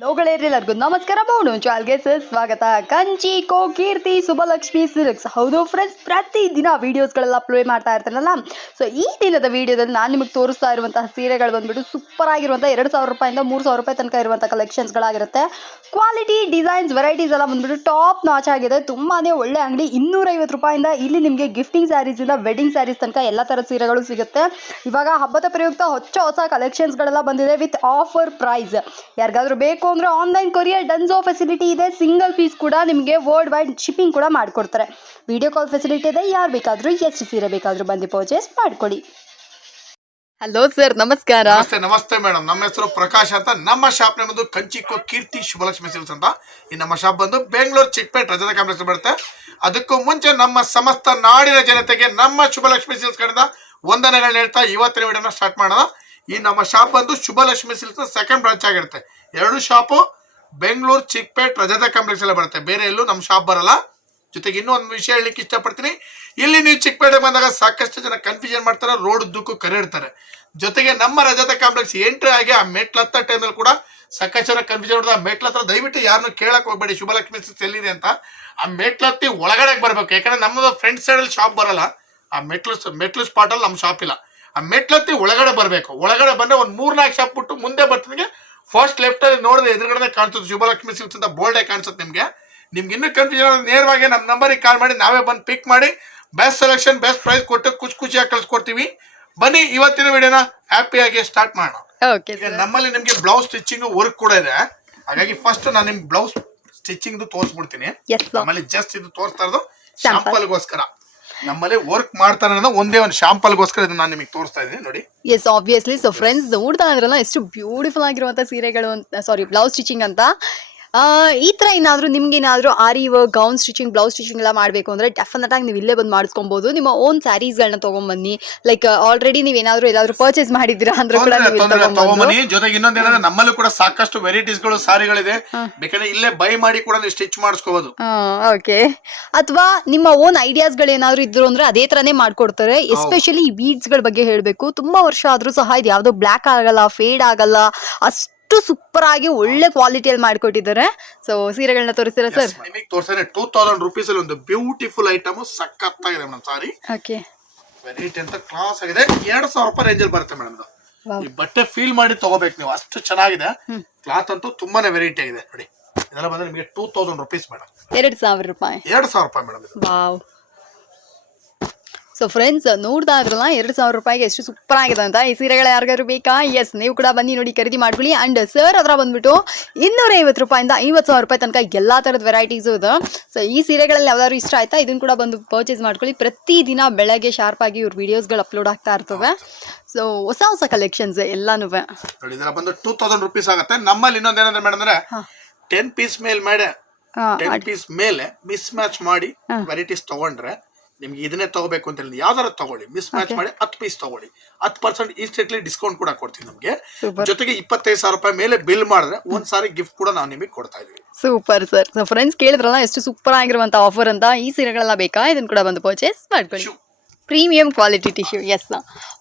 ಲೋಗಳೆಲ್ಲರಿಗೂ ನಮಸ್ಕಾರ ಬೌಣು ಚಾಲ್ಗೆ ಸರ್, ಸ್ವಾಗತ. ಕಂಚಿ, ಕೋ, ಕೀರ್ತಿ ಸುಬಲಕ್ಷ್ಮಿ ಸಿಲ್ಕ್ಸ್. ಹೌದು ಫ್ರೆಂಡ್ಸ್ ಪ್ರತಿ ದಿನ ವಿಡಿಯೋಸ್ಗಳೆಲ್ಲ ಅಪ್ಲೋಡ್ ಮಾಡ್ತಾ ಇರ್ತಾನಲ್ಲ? ಸೊ ಈ ದಿನದ ವಿಡಿಯೋದಲ್ಲಿ ನಾನು ನಿಮಗೆ ತೋರಿಸ್ತಾ ಇರುವಂತಹ ಸೀರೆಗಳು ಬಂದ್ಬಿಟ್ಟು ಸೂಪರ್ ಆಗಿರುವಂಥ ಎರಡು ಸಾವಿರ ರೂಪಾಯಿಂದ ಮೂರು ಸಾವಿರ ರೂಪಾಯಿ ತನಕ ಇರುವಂಥ ಕಲೆಕ್ಷನ್ಸ್ಗಳಾಗಿರುತ್ತೆ ಕ್ವಾಲಿಟಿ ಡಿಸೈನ್ಸ್ ವೆರೈಟೀಸ್ ಎಲ್ಲ ಬಂದ್ಬಿಟ್ಟು ಟಾಪ್ ನಾಚ್ ಆಗಿದೆ. ತುಂಬಾನೇ ಒಳ್ಳೆ ಅಂಗಡಿ. ಇನ್ನೂರೈವತ್ತು ರೂಪಾಯಿಂದ ಇಲ್ಲಿ ನಿಮಗೆ ಗಿಫ್ಟಿಂಗ್ ಸ್ಯಾರೀಸಿಂದ ವೆಡ್ಡಿಂಗ್ ಸ್ಯಾರೀಸ್ ತನಕ ಎಲ್ಲ ಥರದ ಸೀರೆಗಳು ಸಿಗುತ್ತೆ. ಇವಾಗ ಹಬ್ಬದ ಪ್ರಯುಕ್ತ ಹೊಚ್ಚ ಹೊಸ ಕಲೆಕ್ಷನ್ಸ್ಗಳೆಲ್ಲ ಬಂದಿದೆ ವಿತ್ ಆಫರ್ ಪ್ರೈಸ್ ಯಾರಿಗಾದ್ರೂ ಬೇಕು ಅಂದ್ರೆ ಆನ್ಲೈನ್ ಕೊರಿಯರ್ ಡನ್ಸೋ ಫೆಸಿಲಿಟಿ ಇದೆ. ಸಿಂಗಲ್ ಪೀಸ್ ಕೂಡ ನಿಮಗೆ ವರ್ಲ್ಡ್ ವೈಡ್ ಶಿಪ್ಪಿಂಗ್ ಕೂಡ ಮಾಡಿಕೊಡ್ತಾರೆ. ವಿಡಿಯೋ ಕಾಲ್ ಫೆಸಿಲಿಟಿ ಇದೆ. ಯಾರು ಬೇಕಾದರೂ ಎಷ್ಟು ಸೀರೆ ಬೇಕಾದರೂ ಬಂದು ಪರ್ಚೇಸ್ ಮಾಡಿಕೊಡಿ ಹಲೋ ಸರ್ ನಮಸ್ಕಾರ. ನಮಸ್ತೆ ನಮಸ್ತೆ ಮೇಡಮ್ ನಮ್ಮ ಹೆಸರು ಪ್ರಕಾಶ್ ಅಂತ. ನಮ್ಮ ಶಾಪ್ ಬಂದು ಕಂಚಿಕೋ ಕೀರ್ತಿ ಶುಭಲಕ್ಷ್ಮಿ ಸಿಲ್ಸ್ ಅಂತ. ಈ ನಮ್ಮ ಶಾಪ್ ಬಂದು ಬೆಂಗಳೂರು ಚಿಕ್ಕಪೇಟ್ ರಜದ ಕಾಂಪ್ಲೆಕ್ಸ್ ಬರುತ್ತೆ. ಅದಕ್ಕೂ ಮುಂಚೆ ನಮ್ಮ ಸಮಸ್ತ ನಾಡಿನ ಜನತೆಗೆ ನಮ್ಮ ಶುಭಲಕ್ಷ್ಮಿ ಸಿಲ್ಸ್ ಕಡೆದ ವಂದನೆಗಳನ್ನ ಹೇಳ್ತಾ ಇವತ್ತಿನ ವಿಡಿಯೋನ ಸ್ಟಾರ್ಟ್ ಮಾಡೋಣ. ಈ ನಮ್ಮ ಶಾಪ್ ಬಂದು ಶುಭಲಕ್ಷ್ಮಿ ಸಿಲ್ಕ್ಸ್ ಸೆಕೆಂಡ್ ಬ್ರಾಂಚ್ ಆಗಿರುತ್ತೆ. ಎರಡು ಶಾಪು ಬೆಂಗಳೂರು, ಚಿಕ್ಕಪೇಟ್, ರಜತ ಕಾಂಪ್ಲೆಕ್ಸ್ ಎಲ್ಲ ಬರುತ್ತೆ. ಬೇರೆ ಎಲ್ಲೂ ನಮ್ಮ ಶಾಪ್ ಬರಲ್ಲ. ಜೊತೆಗೆ ಇನ್ನೂ ಒಂದು ವಿಷಯ ಹೇಳಲಿಕ್ಕೆ ಇಷ್ಟಪಡ್ತೀನಿ. ಇಲ್ಲಿ ನೀವು ಚಿಕ್ಕಪೇಟೆ ಬಂದಾಗ ಸಾಕಷ್ಟು ಜನ ಕನ್ಫ್ಯೂಷನ್ ಮಾಡ್ತಾರೆ ರೋಡ್ ಉದ್ದಕ್ಕೂ ಕರೆ ಇಡ್ತಾರೆ ಜೊತೆಗೆ ನಮ್ಮ ರಜತ ಕಾಂಪ್ಲೆಕ್ಸ್ ಎಂಟ್ರಿ ಆಗಿ ಆ ಮೆಟ್ಲ ಹತ್ತ ಟೈಮಲ್ಲಿ ಕೂಡ ಸಾಕಷ್ಟು ಜನ ಕನ್ಫ್ಯೂಷನ್ ಮಾಡಿದ್ರೆ ಆ ಮೆಟ್ಲ ಹತ್ರ ದಯವಿಟ್ಟು ಯಾರನ್ನು ಕೇಳಕ್ ಹೋಗ್ಬೇಡಿ. ಶುಭಲಕ್ಷ್ಮಿ ಎಲ್ಲಿದೆ ಅಂತ. ಆ ಮೆಟ್ಲತ್ತಿ ಒಳಗಡೆ ಬರ್ಬೇಕು. ಯಾಕಂದ್ರೆ ನಮ್ಮದು ಫ್ರಂಟ್ ಸೈಡಲ್ಲಿ ಶಾಪ್ ಬರಲ್ಲ. ಆ ಮೆಟ್ಲು ಮೆಟ್ಲು ಸ್ಪಾಟಲ್ಲಿ ನಮ್ಮ ಶಾಪ್ ಇಲ್ಲ. ಆ ಮೆಟ್ಲತ್ತಿ ಒಳಗಡೆ ಬರಬೇಕು. ಒಳಗಡೆ ಬಂದ್ರೆ ಒಂದು ಮೂರ್ನಾಲ್ಕು ಶಾಪ್ ಬಿಟ್ಟು ಮುಂದೆ ಬರ್ತದೆ ಫಸ್ಟ್ ಲೆಫ್ಟ್ ಅಲ್ಲಿ ನೋಡಿದ್ರೆ ಎದುರುಗಡೆ ಕಾಣಿಸುತ್ತೆ ಶುಭಲಕ್ಷ್ಮಿ ಸಿಲ್ಕ್ಸ್ ಅಂತ ಬೋರ್ಡೇ ಕಾಣಿಸುತ್ತೆ ನಿಮ್ಗೆ. ನಿಮ್ಗೆ ಇನ್ನೂ ಕನ್ಫ್ಯೂಷನ್ ನೇರವಾಗಿ ನಮ್ಮ ನಂಬರಿಗೆ ಕಾಲ್ ಮಾಡಿ ನಾವೇ ಬಂದು ಪಿಕ್ ಮಾಡಿ ಬೆಸ್ಟ್ ಸೆಲೆಕ್ಷನ್ ಬೆಸ್ಟ್ ಪ್ರೈಸ್ ಕೊಟ್ಟು ಖುಷಿ ಖುಷಿಯಾಗಿ ಕಳ್ಸಿಕೊಡ್ತೀವಿ. ಬನ್ನಿ ಇವತ್ತಿನ ವಿಡಿಯೋನ ಹ್ಯಾಪಿಯಾಗಿ ಸ್ಟಾರ್ಟ್ ಮಾಡೋಣ. ನಮ್ಮಲ್ಲಿ ನಿಮಗೆ ಬ್ಲೌಸ್ ಸ್ಟಿಚಿಂಗ್ ವರ್ಕ್ ಕೂಡ ಇದೆ. ಹಾಗಾಗಿ ಫಸ್ಟ್ ನಾನು ನಿಮ್ಗೆ ಬ್ಲೌಸ್ ಸ್ಟಿಚಿಂಗ್ ತೋರಿಸ್ಬಿಡ್ತೀನಿ. ನಮ್ಮಲ್ಲಿ ಜಸ್ಟ್ ಇದು ತೋರಿಸ್ತಾ ಇರೋದು Sample. ನಮ್ಮಲ್ಲಿ ವರ್ಕ್ ಮಾಡ್ತಾನೆ ಅನ್ನೋದು ಒಂದೇ ಒಂದು ಶಾಂಪಲ್ಗೋಸ್ಕರ ಇದನ್ನ ನಾನು ನಿಮಗೆ ತೋರಿಸ್ತಾ ಇದ್ದೀನಿ, ನೋಡಿ. ಎಸ್ ಆಬ್ವಿಯಸ್ಲಿ ಸೊ ಫ್ರೆಂಡ್ಸ್ ನೋಡ್ತಾ ಇದ್ರಲ್ಲ, ಎಷ್ಟು ಬ್ಯೂಟಿಫುಲ್ ಆಗಿರುವಂಥ ಸೀರೆಗಳು ಅಂತ ಸಾರಿ ಬ್ಲೌಸ್ ಸ್ಟಿಚಿಂಗ್ ಅಂತ. ಈ ಥರ ಏನಾದರೂ ನಿಮ್ಗೆ ಏನಾದರೂ aari work gown stitching blouse stitching ಎಲ್ಲ ಮಾಡಬೇಕು ಅಂದರೆ ಡೆಫಿನೆಟ್ ಆಗಿ ನೀವು ಇಲ್ಲೇ ಬಂದು ಮಾಡಿಸ್ಕೊಬೋದು. ನಿಮ್ಮ ಓನ್ ಸ್ಯಾರೀಸ್ಗಳನ್ನ ತೊಗೊಂಬನ್ನಿ. ಲೈಕ್ ಆಲ್ರೆಡಿ ನೀವು ಏನಾದರೂ ಎಲ್ಲಾದರೂ ಪರ್ಚೇಸ್ ಮಾಡಿದ್ದೀರಾ ಅಂದ್ರೆ ಕೂಡ ನೀವು ಇಲ್ಲಿ ತೊಂದ್ರೆ ತಗೊಂಬಂದು. ತಗೊಂಬನ್ನಿ. ಜೊತೆಗೆ ಇನ್ನೊಂದೇನಂದ್ರೆ ನಮ್ಮಲ್ಲೂ ಕೂಡ ಸಾಕಷ್ಟು ವೆರೈಟೀಸ್ಗಳು ಸಾರಿಗಳಿದೆ. ಬೇಕಾದ್ರೆ ಇಲ್ಲೇ ಬೈ ಮಾಡಿ ಕೂಡ ನೀವು ಸ್ಟಿಚ್ ಮಾಡಿಸ್ಕೋಬಹುದು ಓಕೆ ಅಥವಾ ನಿಮ್ಮ ಓನ್ ಐಡಿಯಾಸ್ಗಳು ಏನಾದ್ರು ಇದ್ರು ಅಂದ್ರೆ ಅದೇ ತರನೇ ಮಾಡ್ಕೊಡ್ತಾರೆ. ಎಸ್ಪೆಷಲಿ ಈ ಬೀಡ್ಸ್ಗಳ ಬಗ್ಗೆ ಹೇಳಬೇಕು. ತುಂಬಾ ವರ್ಷ ಆದ್ರೂ ಸಹ ಇದು ಯಾವುದೋ ಬ್ಲ್ಯಾಕ್ ಆಗಲ್ಲ ಫೇಡ್ ಆಗಲ್ಲ. ಅಷ್ಟು ಸೂಪರ್ ಆಗಿ ಒಳ್ಳೆ ಕ್ವಾಲಿಟಿಯಲ್ಲಿ ಮಾಡ್ಕೊಟ್ಟಿದ್ದಾರೆ. ಸೊ ಸೀರೆಗಳನ್ನ ತೋರಿಸ್ತೀರಾ ಸರ್ ನಿಮಗೆ ತೋರಿಸ್ತಾನೆ ಟೂ ತೌಸಂಡ್ ರುಪೀಸ್ ಅಲ್ಲಿ ಒಂದು ಬ್ಯೂಟಿಫುಲ್ ಐಟಮ್ ಸಖತ್ತಾಗಿದೆ ಮೇಡಮ್ ಸಾರಿ. ಓಕೆ ವೆರೈಟಿ ಅಂತ ಕ್ಲಾಸ್ ಆಗಿದೆ. ಎರಡು ಸಾವಿರ ರೂಪಾಯಿ ರೇಂಜಲ್ಲಿ ಬರುತ್ತೆ ಮೇಡಮ್ ಇದು. ಈ ಬಟ್ಟೆ ಫೀಲ್ ಮಾಡಿ ತಗೋಬೇಕು ನೀವು. ಅಷ್ಟು ಚೆನ್ನಾಗಿದೆ. ಕ್ಲಾತ್ ಅಂತೂ ತುಂಬಾನೇ ವೆರೈಟಿ ಆಗಿದೆ. ನೋಡಿ. ಇದೆಲ್ಲ ಬಂದ್ರೆ ನಿಮಗೆ ಟೂ ತೌಸಂಡ್ ರುಪೀಸ್ ಮೇಡಮ್ ಎರಡು ಸಾವಿರ ರೂಪಾಯಿ. ಎರಡು ಸಾವಿರ ರೂಪಾಯಿ ಮೇಡಮ್ ವಾವ್ ಸೊ ಫ್ರೆಂಡ್ಸ್ ನೋಡ್ದಾದ್ರಲ್ಲ ಎರಡು ಸಾವಿರ ರೂಪಾಯಿಗೆ ಎಷ್ಟು ಸೂಪರ್ ಆಗಿದೆ ಅಂತ. ಈ ಸೀರೆಗಳು ಯಾರಿಗಾದ್ರು ಬೇಕಾ? ಎಸ್ ನೀವು ಕೂಡ ಬನ್ನಿ ನೋಡಿ ಖರೀದಿ ಮಾಡ್ಕೊಳ್ಳಿ. ಅಂಡ್ ಸರ್ ಹತ್ರ ಬಂದ್ಬಿಟ್ಟು ಇನ್ನೂರ ಐವತ್ತು ರೂಪಾಯಿಂದ ಐವತ್ತು ಸಾವಿರ ರೂಪಾಯಿ ತನಕ ಎಲ್ಲ ಥರದ ವೆರೈಟೀಸು ಇದೆ. ಸೊ ಈ ಸೀರೆಗಳಲ್ಲಿ ಯಾವ್ದಾದ್ರು ಇಷ್ಟ ಆಯ್ತಾ? ಇದನ್ನು ಕೂಡ ಬಂದು ಪರ್ಚೇಸ್ ಮಾಡ್ಕೊಳ್ಳಿ. ಪ್ರತಿದಿನ ಬೆಳಗ್ಗೆ ಶಾರ್ಪ್ ಆಗಿ ಇವ್ರ ವಿಡಿಯೋಸ್ಗಳು ಅಪ್ಲೋಡ್ ಆಗ್ತಾ ಇರ್ತವೆ. ಸೊ ಹೊಸ ಹೊಸ ಕಲೆಕ್ಷನ್ಸ್ ಎಲ್ಲಾನು ಬಂದು ಟೂ ತೌಸಂಡ್ ರುಪೀಸ್ ಆಗುತ್ತೆ. ನಮ್ಮಲ್ಲಿ ಇನ್ನೊಂದು ಏನಂದ್ರೆ ಮೇಡಮ್ ಅಂದ್ರೆ ಟೆನ್ ಪೀಸ್ ಮೇಲ್ ಮಾಡಿ ಟೆನ್ ಪೀಸ್ ಮೇಲೆ ಮಿಸ್ ಮ್ಯಾಚ್ ಮಾಡಿ ವೆರೈಟೀಸ್ ತಗೊಂಡ್ರೆ ನಿಮ್ಗೆ ಇದನ್ನೇ ತಗೋಬೇಕು ಅಂತ ಹೇಳಿ ಯಾವ್ದಾರ ತಗೊಳ್ಳಿ ಮಿಸ್ ಮ್ಯಾಚ್ ಮಾಡಿ ಹತ್ತು ಪೀಸ್ ತಗೊಳ್ಳಿ. ಹತ್ತು ಪರ್ಸೆಂಟ್ ಇನ್ಸ್ಟೆಂಟ್ಲಿ ಡಿಸ್ಕೌಂಟ್ ಕೂಡ ಕೊಡ್ತೀವಿ ನಮಗೆ. ಜೊತೆಗೆ ಇಪ್ಪತ್ತೈದು ಸಾವಿರ ರೂಪಾಯಿ ಮೇಲೆ ಬಿಲ್ ಮಾಡಿದ್ರೆ ಒಂದ್ ಸಾರಿ ಗಿಫ್ಟ್ ಕೂಡ ನಾವು ನಿಮಗೆ ಕೊಡ್ತಾ ಇದೀವಿ ಸೂಪರ್ ಸರ್ ಫ್ರೆಂಡ್ಸ್ ಕೇಳಿದ್ರಲ್ಲ ಎಷ್ಟು ಸೂಪರ್ ಆಗಿರುವಂಥ ಆಫರ್ ಅಂತ ಈ ಸೀರೆಗಳೆಲ್ಲ ಬೇಕಾ? ಇದನ್ನ ಕೂಡ ಬಂದು ಪರ್ಚೇಸ್ ಮಾಡ್ಕೊಳ್ಳಿ. Premium quality tissue is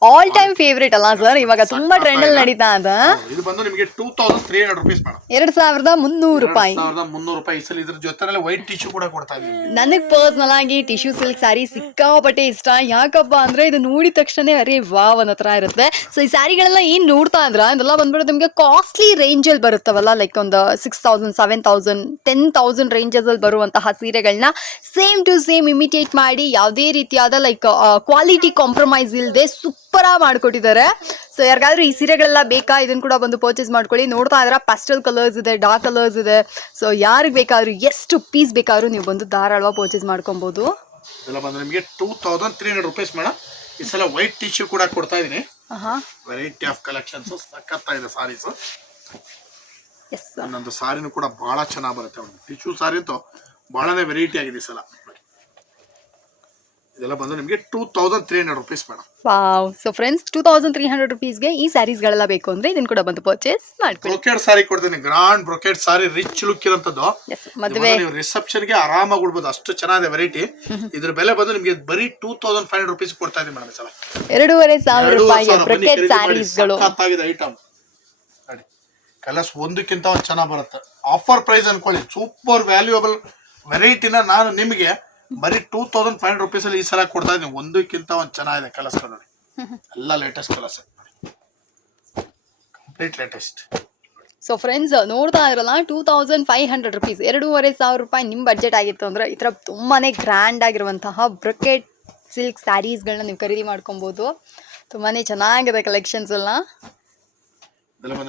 all time favourite ಅಲ್ಲ ಸರ್ ಇವಾಗ ತುಂಬಾ ಟ್ರೆಂಡ್ ಅಲ್ಲಿ ನಡೀತಾ ಅದ ಇದು ಬಂದು ನಿಮಗೆ two thousand three hundred rupees madam ಎರಡ್ ಸಾವಿರದ ಮುನ್ನೂರು ರೂಪಾಯಿ. ಸಾವಿರದ ಮುನ್ನೂರು ರೂಪಾಯಿ. ಸಲ ಇದ್ರ ಜೊತೆನಲ್ಲಿ ವೈಟ್ ಟಿಶ್ಯೂ ಕೂಡ ಕೊಡ್ತಾ ನನಗೆ ಪರ್ಸನಲ್ ಆಗಿ ಟಿಶ್ಯೂ ಸಿಲ್ಕ್ ಸ್ಯಾರಿ ಸಿಕ್ಕಾಪಟ್ಟೆ ಇಷ್ಟ. ಯಾಕಪ್ಪ ಅಂದ್ರೆ ಇದು ನೋಡಿದ ತಕ್ಷಣ ಅರೇ ವಾವ್ ಅನ್ನೋ ಇರುತ್ತೆ. ಸೊ ಈ ಸ್ಯಾರಿಗಳೆಲ್ಲ ಏನ್ ನೋಡ್ತಾ ಇದ್ರ? ಇದೆಲ್ಲ ಬಂದ್ಬಿಟ್ಟು ನಿಮಗೆ ಕಾಸ್ಟ್ಲಿ ರೇಂಜ್ ಅಲ್ಲಿ ಬರುತ್ತವಲ್ಲ ಲೈಕ್ ಒಂದು six thousand seven thousand ten thousand ranges ಅಲ್ಲಿ ಬರುವಂತಹ ಸೀರೆಗಳನ್ನ ಸೇಮ್ ಟು ಸೇಮ್ ಇಮಿಟೇಟ್ ಮಾಡಿ ಯಾವುದೇ ರೀತಿಯಾದ ಲೈಕ್ ಕ್ವಾಲಿಟಿ ಕಾಂಪ್ರಮೈಸ್ ಇಲ್ಲದೆ ಸೂಪರ್ ಆಗಿ ಮಾಡ್ಕೊಟ್ಟಿದ್ದಾರೆ. ಸೊ ಯಾರಿಗಾದ್ರೂ ಈ ಸೀರೆಗಳೆಲ್ಲ ಬೇಕಾ? ಇದನ್ನು ಕೂಡ ಬಂದು ಪರ್ಚೇಸ್ ಮಾಡ್ಕೊಳ್ಳಿ. ನೋಡ್ತಾ ಇದ್ರೆ ಪಸ್ಟಲ್ ಕಲರ್ಸ್ ಇದೆ ಡಾರ್ಕ್ ಕಲರ್ಸ್ ಇದೆ. ಸೊ ಯಾರಿಗೆ ಬೇಕಾದ್ರೂ ಎಷ್ಟು ಪೀಸ್ ಬೇಕಾದ್ರೂ ನೀವು ಬಂದು ಧಾರಾಳವಾಗಿ ಪರ್ಚೇಸ್ ಮಾಡ್ಕೊಬೋದು. ಇದೆಲ್ಲ ಬಂದು ನಿಮಗೆ two thousand three hundred rupees madam ಈ ಸಲ ವೈಟ್ ಟಿಶ್ಯೂ ಕೂಡ ಕೊಡ್ತಾ ಇದೀನಿ. ಹಾಂ ವೆರೈಟಿ ಆಫ್ ಕಲೆಕ್ಷನ್ಸ್ ಸಖತ್ತಾಗಿದೆ ಸಾರೀಸ್ ಎಸ್ ಒಂದೊಂದು ಸಾರಿನೂ ಕೂಡ ಬಹಳ ಚೆನ್ನಾಗಿ ಬರುತ್ತೆ. ಒಂದು ಟಿಶ್ಯೂ ಸಾರಿ ಅಂತೂ ಬಹಳನೇ ವೆರೈಟಿ ಆಗಿದೆ ಈ ಸಲ. ಇದೆಲ್ಲ ಬಂದು ನಿಮಗೆ two thousand three hundred rupees madam wow so friends two thousand three hundred ರುಪೀಸ್ಗೆ ಈ ಸ್ಯಾರೀಸ್ಗಳೆಲ್ಲ ಬೇಕು ಅಂದ್ರೆ ಇದನ್ನ ಕೂಡ ಬಂದು ಪರ್ಚೇಸ್ ಮಾಡ್ಕೊಳ್ಳಿ. ಬ್ರೊಕೆಟ್ ಸಾರಿ ಕೊಡ್ತೀನಿ grand brocade sari rich look ಇರೋಂಥದ್ದು yes ಮದುವೆ. ನೀವು ರಿಸೆಪ್ಷನ್ಗೆ ಆರಾಮಾಗಿ ಉಡ್ಬೋದು ಅಷ್ಟು ಚೆನ್ನಾಗಿದೆ ವೆರೈಟಿ ಇದ್ರ ಬೆಲೆ ಬಂದು ನಿಮಗೆ ಬರೀ two thousand five hundred rupees ಕೊಡ್ತಾ ಇದೀನಿ ಮೇಡಮ್ ಸಲ. ಎರಡೂವರೆ ಸಾವಿರ ರೂಪಾಯಿ ಬ್ರೊಕೆಟ್. ಸ್ಯಾರೀಸ್ಗಳು ಸಖತ್ತಾಗಿದೆ ಐಟಮ್ ಕಲರ್ಸ್ ಒಂದಕ್ಕಿಂತ ಒಂದು ಚೆನ್ನಾಗಿ ಬರುತ್ತೆ. ಆಫರ್ ಪ್ರೈಸ್ ಅನ್ಕೊಳ್ಳಿ ಸೂಪರ್ ವ್ಯಾಲ್ಯೂಯಬಲ್ ವೆರೈಟಿನ ನಾನು ನಿಮಗೆ ಬರೀ two thousand five hundred rupees ಅಲ್ಲಿ ಈ ಸಲ ಕೊಡ್ತಾ ಇದ್ದೀನಿ. ಒಂದಕ್ಕಿಂತ ಒಂದು ಚೆನ್ನಾಗಿದೆ ಕಲರ್ಸ್ ನೋಡಿ. ಎಲ್ಲ latest colours complete latest so friends ನೋಡ್ತಾ ಇರಲ್ಲ two thousand five hundred rupees ಎರಡೂವರೆ ಸಾವಿರ ರೂಪಾಯಿ ನಿಮ್ಮ ಬಜೆಟ್ ಆಗಿತ್ತು ಅಂದರೆ ಈ ಥರ ತುಂಬಾ ಗ್ರ್ಯಾಂಡ್ ಆಗಿರುವಂತಹ ಬ್ರಕೆಟ್ ಸಿಲ್ಕ್ ಸ್ಯಾರೀಸ್ಗಳನ್ನ ನೀವು ಖರೀದಿ ಮಾಡ್ಕೊಬೋದು. ತುಂಬಾ ಚೆನ್ನಾಗಿದೆ ಕಲೆಕ್ಷನ್ಸ್ ಎಲ್ಲ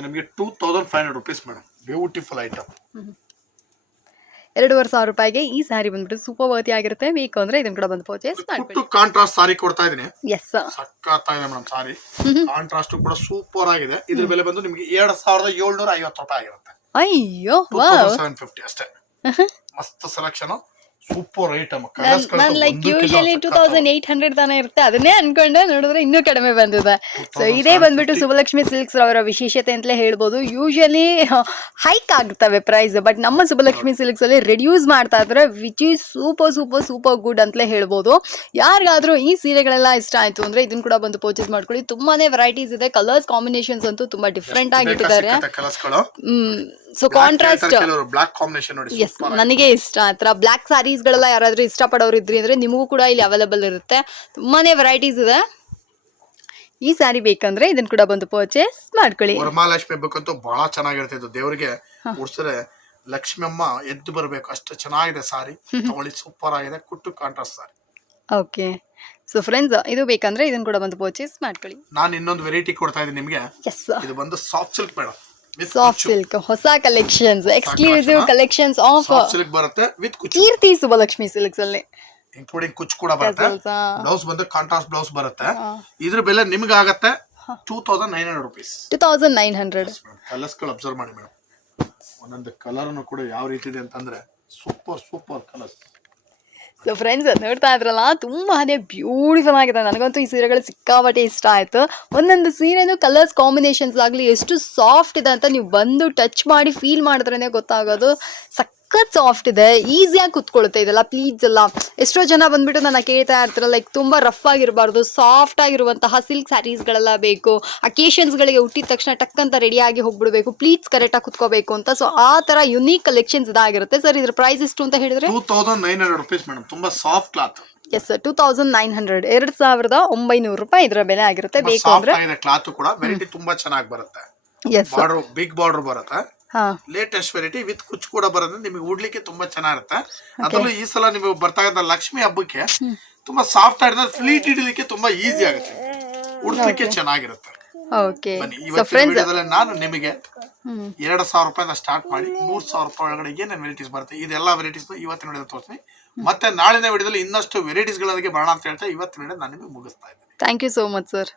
ನಿಮಗೆ two thousand five hundred rupees madam beautiful item ಎರಡೂವರೆ ಸಾವಿರ ರೂಪಾಯಿಗೆ ಈ ಸ್ಯಾರಿ ಬಂದ್ಬಿಟ್ಟು ಸೂಪರ್ ವರ್ತಿ ಆಗಿರುತ್ತೆ. ಬೇಕು ಅಂದ್ರೆ ಇದನ್ನ ಕೂಡ ಬಂದು ಪರ್ಚೇಸ್ ಮಾಡಿ ಮಾಡ್ಕೊಳ್ಳಿ. ಕಾಂಟ್ರಾಸ್ಟ್ ಸಾರಿ ಕೊಡ್ತಾ ಇದೀನಿ. ಎಸ್ ಸಕ್ಕತ್ತಾಗಿದೆ ಮೇಡಮ್ ಸಾರಿ ಕಾಂಟ್ರಾಸ್ಟ್ ಕೂಡ ಸೂಪರ್ ಆಗಿದೆ. ಇದ್ರ ಬೆಲೆ ಬಂದು ನಿಮಗೆ ಎರಡ್ ಸಾವಿರದ ಏಳ್ನೂರ ಐವತ್ತು ರೂಪಾಯಿ ಆಗಿರುತ್ತೆ. ಅಯ್ಯೋ ಸೆವೆನ್ ಫಿಫ್ಟಿ ಅಷ್ಟೇ. ಮಸ್ತ್ ಸೆಲೆಕ್ಷನ್ ಸೂಪರ್ ಐಟಮ್ ನಾನು like usually two thousand eight hundred ತಾನೇ ಇರುತ್ತೆ. ಅದನ್ನೇ ಅನ್ಕೊಂಡೆ ನೋಡಿದ್ರೆ ಇನ್ನೂ ಕಡಿಮೆ ಬಂದಿದೆ. ಸೊ ಇದೇ ಬಂದ್ಬಿಟ್ಟು ಸುಬಲಕ್ಷ್ಮಿ ಸಿಲ್ಕ್ಸ್ ಅವರ ವಿಶೇಷತೆ ಅಂತಲೇ ಹೇಳ್ಬೋದು. ಯೂಶಲಿ ಹೈಕ್ ಆಗ್ತವೆ ಪ್ರೈಸ್ ಬಟ್ ನಮ್ಮ ಸುಬಲಕ್ಷ್ಮಿ ಸಿಲ್ಕ್ಸ್ ಅಲ್ಲಿ ರೆಡ್ಯೂಸ್ ಮಾಡ್ತಾ ಇದ್ರೆ which is super super super good ಅಂತಲೇ ಹೇಳ್ಬೋದು. ಯಾರಿಗಾದ್ರೂ ಈ ಸೀರೆಗಳೆಲ್ಲ ಇಷ್ಟ ಆಯ್ತು ಅಂದ್ರೆ ಇದನ್ನ ಕೂಡ ಬಂದು ಪರ್ಚೇಸ್ ಮಾಡ್ಕೊಳ್ಳಿ. ತುಂಬಾನೇ ವೆರೈಟೀಸ್ ಇದೆ. ಕಲರ್ಸ್ ಕಾಂಬಿನೇಷನ್ಸ್ ಅಂತೂ ತುಂಬಾ ಡಿಫ್ರೆಂಟ್ ಆಗಿಟ್ಟಿದ್ದಾರೆ ಸೊ ಕಾಂಟ್ರಾಸ್ಟ್ ಬ್ಲಾಕ್ ಕಾಂಬಿನೇಷನ್ ನೋಡಿ ಎಸ್ ನನಗೆ ಇಷ್ಟ. ಆ ಥರ ಬ್ಲ್ಯಾಕ್ ಯಾರಾದ್ರೂ ಇಷ್ಟ ಇಷ್ಟಪಡೋರು ಇದ್ರಿ ಅಂದ್ರೆ ನಿಮಗೂ ಕೂಡ ಇಲ್ಲಿ ಅವೈಲೇಬಲ್ ಇರುತ್ತೆ. ತುಂಬಾನೇ ವೆರೈಟೀಸ್ ಇದೆ. ಈ ಸ್ಯಾರಿ ಬೇಕಂದ್ರೆ ಇದನ್ನ ಕೂಡ ಬಂದು ಪರ್ಚೇಸ್ ಮಾಡ್ಕೊಳ್ಳಿ. ವರಮಹಾಲಕ್ಷ್ಮಿ ಬೇಕಂತೂ ಬಹಳ ಚೆನ್ನಾಗಿರುತ್ತೆ ಇದು. ದೇವರಿಗೆ ಉಡ್ಸಿದ್ರೆ ಲಕ್ಷ್ಮಮ್ಮ ಎದ್ದು ಬರಬೇಕು. ಅಷ್ಟು ಚೆನ್ನಾಗಿದೆ ಸಾರಿ ತಗೊಳ್ಳಿ ಸೂಪರ್ ಆಗಿದೆ. ಕುಟ್ಟು contrast sari okay so friends ಇದು ಬೇಕಂದ್ರೆ ಇದನ್ನ ಕೂಡ ಬಂದು ಪರ್ಚೇಸ್ ಮಾಡ್ಕೊಳ್ಳಿ. ನಾನು ಇನ್ನೊಂದು ವೆರೈಟಿ ಕೊಡ್ತಾ ಇದ್ದೀನಿ ನಿಮಗೆ. ಎಸ್ ಇದು ಬಂದು soft silk madam soft silk ಹೊಸ collections exclusive. Collections of silk ಬರುತ್ತೆ ವಿತ್ ಕುಚ್ಚು ಕೀರ್ತಿ ಸುಬಲಕ್ಷ್ಮಿ ಸಿಲ್ಕ್ಸ್ ಅಲ್ಲಿ ಇನ್ಕ್ಲೂಡಿಂಗ್ ಕುಚ್ ಕೂಡ ಬರುತ್ತೆ. ಬ್ಲೌಸ್ ಬಂದು ಕಾಂಟ್ರಾಸ್ಟ್ ಬ್ಲೌಸ್ ಬರುತ್ತೆ. ಇದ್ರ ಬೆಲೆ ನಿಮ್ಗೆ ಆಗತ್ತೆ two thousand nine hundred rupees two thousand nine hundred ಕಲರ್ಸ್ಗಳು observe ಮಾಡಿ ಮೇಡಮ್ ಒಂದೊಂದು ಕಲರ್ ಕೂಡ ಯಾವ ರೀತಿ ಇದೆ ಅಂತಂದ್ರೆ super super colours so friends ನೋಡ್ತಾ ಇದ್ರಲ್ಲ? ತುಂಬಾನೇ ಬ್ಯೂಟಿಫುಲ್ ಆಗಿದೆ. ನನಗಂತೂ ಈ ಸೀರೆಗಳು ಸಿಕ್ಕಾಪಟ್ಟೆ ಇಷ್ಟ ಆಯ್ತು. ಒಂದೊಂದು ಸೀರೆನೂ ಕಲರ್ಸ್ ಕಾಂಬಿನೇಷನ್ಸ್ ಆಗಲಿ ಎಷ್ಟು ಸಾಫ್ಟ್ ಇದೆ ಅಂತ ನೀವು ಬಂದು ಟಚ್ ಮಾಡಿ ಫೀಲ್ ಮಾಡಿದ್ರೇ ಗೊತ್ತಾಗೋದು. ಸಖತ್ ಸಾಫ್ಟ್ ಇದೆ ಈಸಿಯಾಗಿ ಕುತ್ಕೊಳ್ಳುತ್ತೆ ಇದೆಲ್ಲ ಪ್ಲೀಸ್ ಎಲ್ಲ. ಎಷ್ಟೋ ಜನ ಬಂದ್ಬಿಟ್ಟು ನನ್ನ ಕೇಳ್ತಾ ಇರ್ತಾರೆ ಲೈಕ್ ತುಂಬ ರಫ್ ಆಗಿರಬಾರ್ದು ಸಾಫ್ಟ್ ಆಗಿರುವಂತಹ ಸಿಲ್ಕ್ ಸ್ಯಾರೀಸ್ಗಳೆಲ್ಲ ಬೇಕು ಅಕೇಶನ್ಸ್ಗಳಿಗೆ ಹುಟ್ಟಿದ ತಕ್ಷಣ ಟಕ್ ಅಂತ ರೆಡಿಯಾಗಿ ಹೋಗ್ಬಿಡ್ಬೇಕು ಪ್ಲೀಸ್ ಕರೆಕ್ಟಾಗಿ ಕುತ್ಕೋಬೇಕು ಅಂತ. ಸೊ ಆ ಥರ ಯುನೀಕ್ ಕಲೆಕ್ಷನ್ಸ್ ಇದಾಗಿರುತ್ತೆ. ಸರ್ ಇದ್ರ ಪ್ರೈಸ್ ಎಷ್ಟು ಅಂತ ಹೇಳಿದ್ರೆ? Two thousand nine hundred rupees madam ತುಂಬಾ soft cloth yes two thousand nine hundred ಎರಡು ಸಾವಿರದ ಒಂಬೈನೂರು ರೂಪಾಯಿ ಇದರ ಬೆಲೆ ಆಗಿರುತ್ತೆ. ಬೇಕು ಅಂದ್ರೆ ಕ್ಲಾತ್ ಕೂಡ. ವೆರೈಟಿ ತುಂಬಾ ಚೆನ್ನಾಗಿ ಬರುತ್ತೆ. ಎಸ್ ಬಾರ್ಡರ್ ಬಿಗ್ ಬಾರ್ಡರ್ ಬರುತ್ತೆ. ಲೇಟೆಸ್ಟ್ ವೆರೈಟಿ ವಿತ್ ಕುಚ್ ಕೂಡ ಬರೋದ್ರಿಂದ ನಿಮಗೆ ಉಡ್ಲಿಕ್ಕೆ ತುಂಬಾ ಚೆನ್ನಾಗಿರುತ್ತೆ. ಅದರಲ್ಲೂ ಈ ಸಲ ನಿಮಗೆ ಬರ್ತಾ ಇದ್ದ ಲಕ್ಷ್ಮಿ ಹಬ್ಬಕ್ಕೆ ತುಂಬಾ ಸಾಫ್ಟ್ ಆಗಿದ್ರೆ ಫ್ಲೀಟ್ ಇಡಲಿಕ್ಕೆ ತುಂಬಾ ಈಸಿ ಆಗುತ್ತೆ. ಉಡ್ಲಿಕ್ಕೆ ಚೆನ್ನಾಗಿರುತ್ತೆ. ನಾನು ನಿಮಗೆ ಎರಡು ಸಾವಿರ ರೂಪಾಯಿಂದ ಸ್ಟಾರ್ಟ್ ಮಾಡಿ ಮೂರ್ ಸಾವಿರ ರೂಪಾಯಿ ಒಳಗಡೆ ಏನೇನು ವೆರೈಟೀಸ್ ಬರುತ್ತೆ ಇದೆಲ್ಲ ವೆರೈಟೀಸ್ ಇವತ್ತಿನ ವಿಡಿಯೋ ತೋರಿಸ್ತೀನಿ. ಮತ್ತೆ ನಾಳಿನ ವಿಡಿಯೋದಲ್ಲಿ ಇನ್ನಷ್ಟು ವೆರೈಟೀಸ್ ಗಳಿಗೆ ಬರೋಣ ಅಂತ ಹೇಳ್ತಾ ಇವತ್ತಿನ ವಿಡಿಯೋ ನಾನು ನಿಮಗೆ ಮುಗಿಸ್ತಾ ಇದ್ದೀನಿ. Thank you so much sir